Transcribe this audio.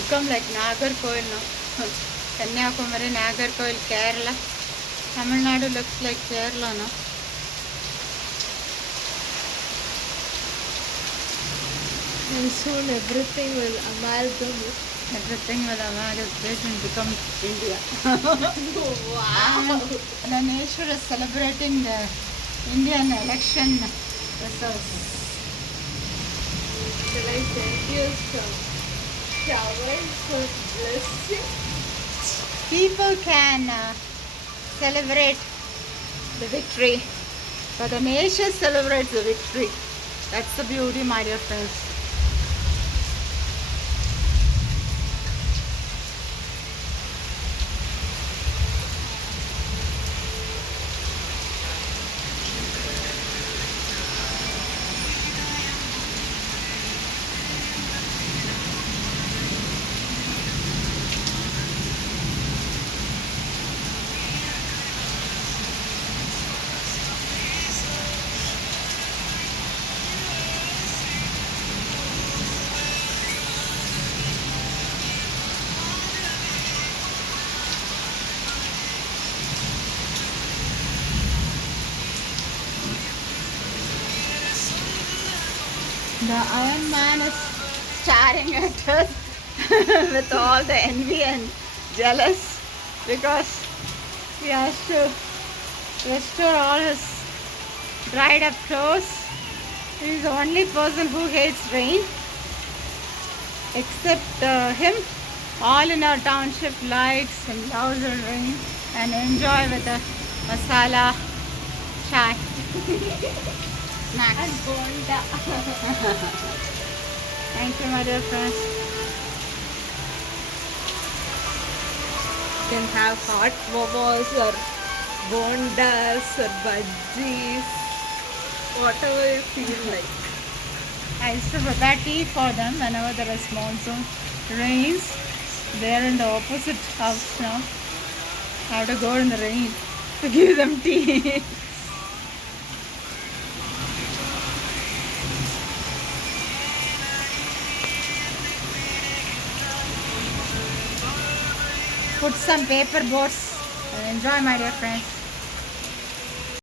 become like Nagarkoil now. Kanyakumari, Nagarkoil, Kerala. Tamil Nadu looks like Kerala now. And soon everything will amalgamate. Everything will amalgamate and become India. Wow! Dhaneshwar is celebrating the Indian election results. Shall I send you some showers for blessing? People can celebrate the victory, but the nation celebrates the victory. That's the beauty, my dear friends. The Iron Man is staring at us with all the envy and jealous because he has to restore all his dried up clothes. He is the only person who hates rain. Except him, all in our township likes and loves the rain and enjoy with a masala chai. And bonda. Thank you, my dear friends. You can have hot momos or bondas or bhajis, whatever you feel like. I used to prepare tea for them whenever there is monsoon rains. They are in the opposite house now. I have to go in the rain to give them tea. Put some paper boats and enjoy, my dear friends.